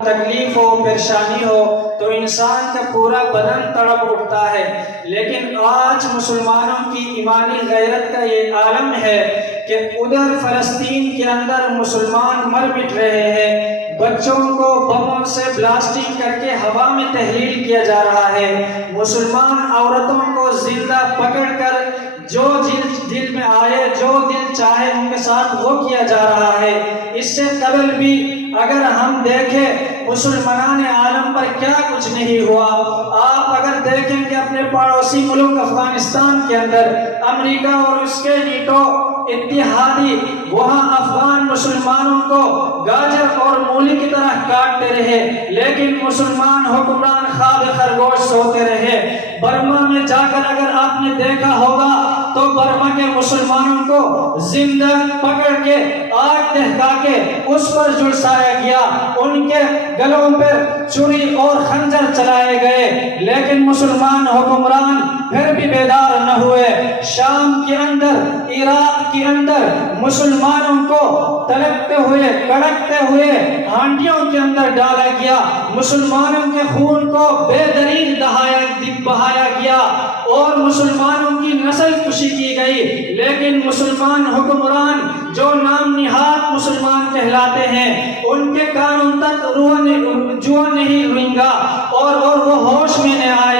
تکلیف ہو پریشانی ہو تو انسان کا پورا بدن تڑپ اٹھتا ہے، لیکن آج مسلمانوں کی ایمانی غیرت کا یہ عالم ہے کہ ادھر فلسطین کے اندر مسلمان مر مٹ رہے ہیں، بچوں کو بموں سے بلاسٹنگ کر کے ہوا میں تحلیل کیا جا رہا ہے، مسلمان عورتوں کو زندہ پکڑ کر جو دل میں آئے جو دل چاہے ان کے ساتھ وہ کیا جا رہا ہے۔ اس سے قبل بھی اگر ہم دیکھیں مسلمان عالم پر کیا کچھ نہیں ہوا، آپ اگر دیکھیں کہ اپنے پڑوسی ملک افغانستان کے اندر امریکہ اور اس کے نیٹو اتحادی وہاں افغان مسلمانوں کو گاجر اور مولی کی طرح کاٹتے رہے، لیکن مسلمان حکمران خواب خرگوش سوتے رہے۔ برما میں جا کر اگر آپ نے دیکھا ہوگا تو برما کے مسلمانوں کو زندہ پکڑ کے آگ دہکا کے اس پر جھلسایا گیا، ان کے گلوں پر چھری اور خنجر چلائے گئے، لیکن مسلمان حکمران پھر بھی بیدار نہ ہوئے۔ شام کے اندر عراق کے اندر مسلمانوں کو تڑپتے ہوئے کڑکتے ہوئے ہانڈیوں کے اندر ڈالا گیا، مسلمانوں کے خون کو بے دریغ بہایا گیا اور مسلمانوں کی نسل کشی کی گئی، لیکن مسلمان حکمران جو نام نہاد مسلمان کہلاتے ہیں ان کے قانون تک جوا نہیں رنگا اور وہ ہوش میں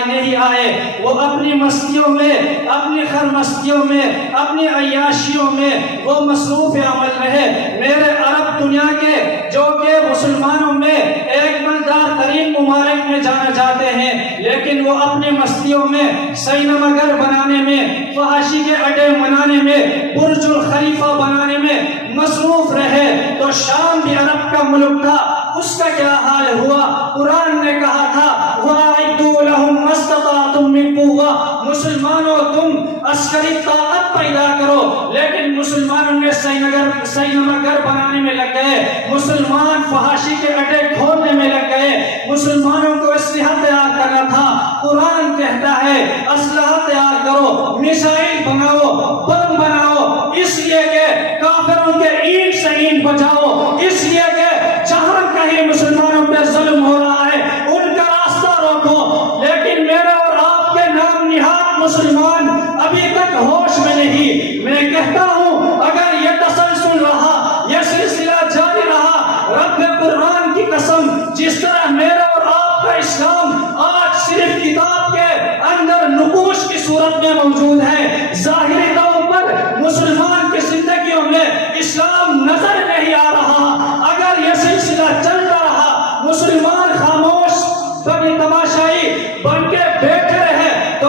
نہیں آئے، وہ اپنی مستیوں میں اپنی خرمستیوں میں اپنی عیاشیوں میں وہ مصروف عمل رہے۔ میرے عرب دنیا کے جو کہ مسلمانوں میں ایک مالدار ترین ممالک میں جانا جاتے ہیں، لیکن وہ اپنی مستیوں میں سینما گھر بنانے میں، فحاشی کے اڈے بنانے میں، برج الخلیفہ بنانے میں مصروف رہے، تو شام بھی عرب کا ملک تھا، اس کا کیا حال ہوا؟ قرآن نے کہا تھا وَأَعِدُّوا لَهُم مَّا اسْتَطَعْتُم مِّن قُوَّةٍ، مسلمانوں تم عسکری طاقت پیدا کرو، لیکن مسلمانوں نے سینما گھر بنانے میں لگ گئے، مسلمان فحاشی کے اڈے کھولنے میں لگ گئے، مسلمانوں کو اسلحہ تیار کرنا تھا۔ قرآن کہتا ہے اسلحہ تیار کرو، میزائل بناؤ، بم بناؤ، اس لیے کہ کافروں کے اینٹ سے اینٹ بچاؤ، اس لیے کہ جہاں کہیں مسلمانوں پہ ظلم ہو رہا ہے ان کا راستہ روکو، لیکن میرے اور آپ کے نام نہاد مسلمان ابھی تک ہوش میں نہیں۔ میں کہتا ہوں اگر یہ تسلسل رہا، یہ سلسلہ جاری رہا، رب قرآن کی قسم جس طرح میرے اور آپ کا اسلام آج صرف کتاب کے اندر نقوش کی صورت میں موجود ہے، ظاہری طور پر مسلمان کی زندگیوں میں اسلام نظر نہیں آ رہا، اگر یہ سلسلہ چلتا رہا مسلمان خاموش بنی تماشائی بن کے بیٹھے رہے تو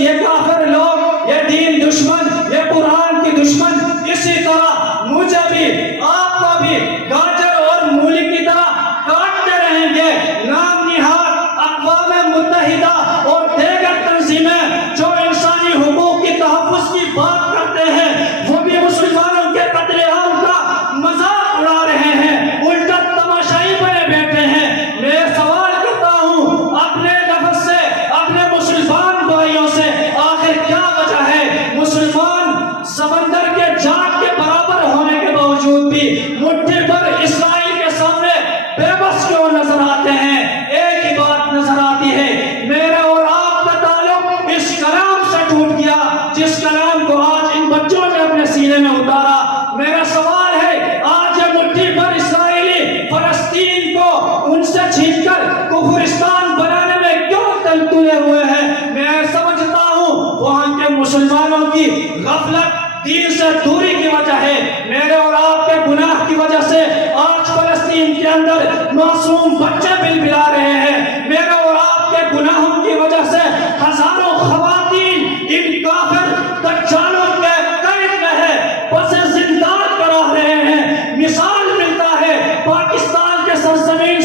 یہ کافر لوگ، یہ دین دشمن، یہ قرآن کی دشمن اسی طرح مجھے بھی آپ کو بھی گاجر اور مولی کی طرح کاٹتے رہیں گے۔ نام نہاد اقوام متحدہ اور دیگر تنظیمیں جو انسانی حقوق کی تحفظ کی بات کرتے ہیں وہ بھی مسلمانوں کے قتل عام کا مذاق اڑا رہے ہیں، الٹا تماشائی بنے بیٹھے ہیں۔ میں سوال کرتا ہوں اپنے لفظ سے اپنے مسلمان بھائیوں سے، آخر کیا وجہ ہے مسلمان سمندر کے جاگ کے برابر ہونے کے باوجود بھی مٹھی پر اسرائیل کے سامنے بے بس کیوں نظر آتے ہیں؟ ایک ہی بات نظر آتی ہے، میرے اور آپ کا تعلق اس کلام سے ٹوٹ گیا جس کلام کو آج ان بچوں نے اپنے سینے میں اتارا۔ میرا سوال ہے آج یہ مٹھی پر اسرائیلی فلسطین کو ان سے چھین کر کفرستان بنانے میں کیوں تل تلے ہوئے ہیں؟ میں سمجھتا ہوں وہاں کے مسلمانوں کی غفلت، دین سے دوری کی وجہ ہے، میرے اور آپ کے گناہ کی وجہ سے آج فلسطین کے اندر معصوم بچے بلبلا رہے ہیں، میرے اور آپ کے گناہوں کی وجہ سے ہزاروں خواتین ان کافر دجالوں کے قید میں ہے، پس زندان کرا رہے ہیں۔ مثال ملتا ہے پاکستان کے سرزمین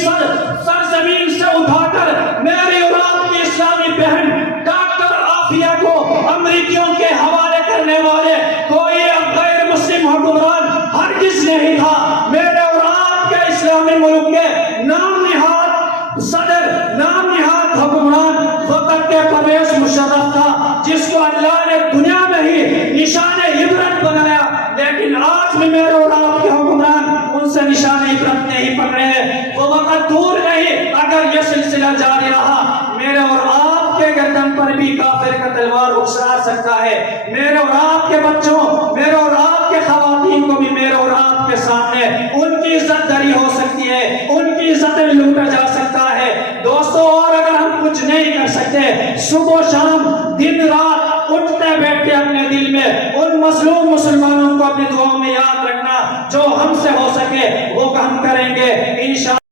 سے اٹھا کر میری اور آپ کی اسلامی بہن ڈاکٹر عافیہ کو امریکیوں کے حوالے کرنے والے کوئی غیر مسلم حکمران ہرگز نہیں تھا۔ میرے اور آپ کے اسلامی ملک کے نام نہاد صدر، نام نہاد حکمران وقت کے پرویز مشرف تھا، جس کو اللہ نے دنیا میں ہی نشان عبرت بنایا، لیکن آج بھی میرے اور آپ کے حکمران ان سے نشان عبرت نہیں پکڑے ہیں۔ وہ وقت دور سلسلہ جاری رہا میرے اور آپ کے گردن پر بھی کافر کا تلوار اچھلا سکتا ہے. میرے اور آپ کے بچوں، میرے اور آپ کے خواتین کو بھی میرے اور آپ کے سامنے ان کی عزت دری ہو سکتی ہے، ان کی عزت لوٹا جا سکتا ہے. دوستو، اور اگر ہم کچھ نہیں کر سکتے، صبح و شام دن رات اٹھتے بیٹھتے اپنے دل میں ان مظلوم مسلمانوں کو اپنی دعاؤں میں یاد رکھنا. جو ہم سے ہو سکے وہ ہم کریں گے انشاءاللہ.